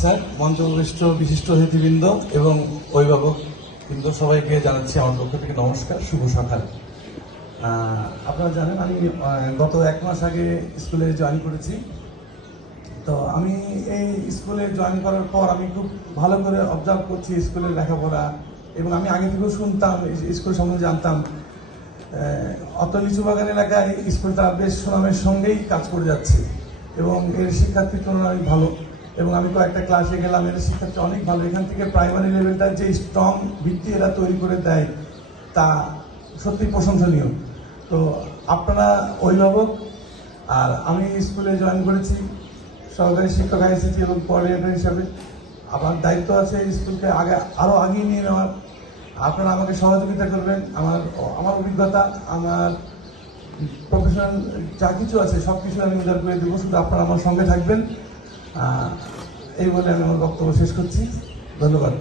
Sir, মঞ্চবিষ্ট বিশিষ্ট অতিথিবৃন্দ এবং অভিভাবক কিন্তু সবাইকে জানাচ্ছি আমার পক্ষ থেকে নমস্কার, শুভ সকাল। আপনারা জানেন আমি গত 1 মাস আগে স্কুলে জয়েন করেছি। তো আমি এই স্কুলে জয়েন করার পর আমি খুব ভালো করে অবজার্ভ করছি স্কুলের লেখাপড়া, এবং আমি আগে থেকেও শুনতাম, স্কুল সম্বন্ধে জানতাম। অত লিচুবাগান এলাকায় স্কুলটা বেশ সুনামের সঙ্গেই কাজ করে যাচ্ছে এবং এর শিক্ষার্থীর তুলনায় অনেক ভালো। এবং আমি কয়েকটা ক্লাসে গেলাম, এর শিক্ষার্থী অনেক ভালো। এখান থেকে প্রাইমারি লেভেলটা যে স্ট্রং ভিত্তি এরা তৈরি করে দেয় তা সত্যি প্রশংসনীয়। তো আপনারা অভিভাবক, আর আমি স্কুলে জয়েন করেছি সহকারী শিক্ষক আইসিটি এবং কোঅর্ডিনেটর হিসাবে। আমার দায়িত্ব আছে স্কুলকে আরও আগিয়ে নিয়ে নেওয়ার। আপনারা আমাকে সহযোগিতা করবেন। আমার অভিজ্ঞতা, আমার প্রফেশনাল যা কিছু আছে সব কিছু আমি উজাড় করে দেবো, শুধু আপনারা আমার সঙ্গে থাকবেন। এই বলে আমি আমার বক্তব্য শেষ করছি। ধন্যবাদ।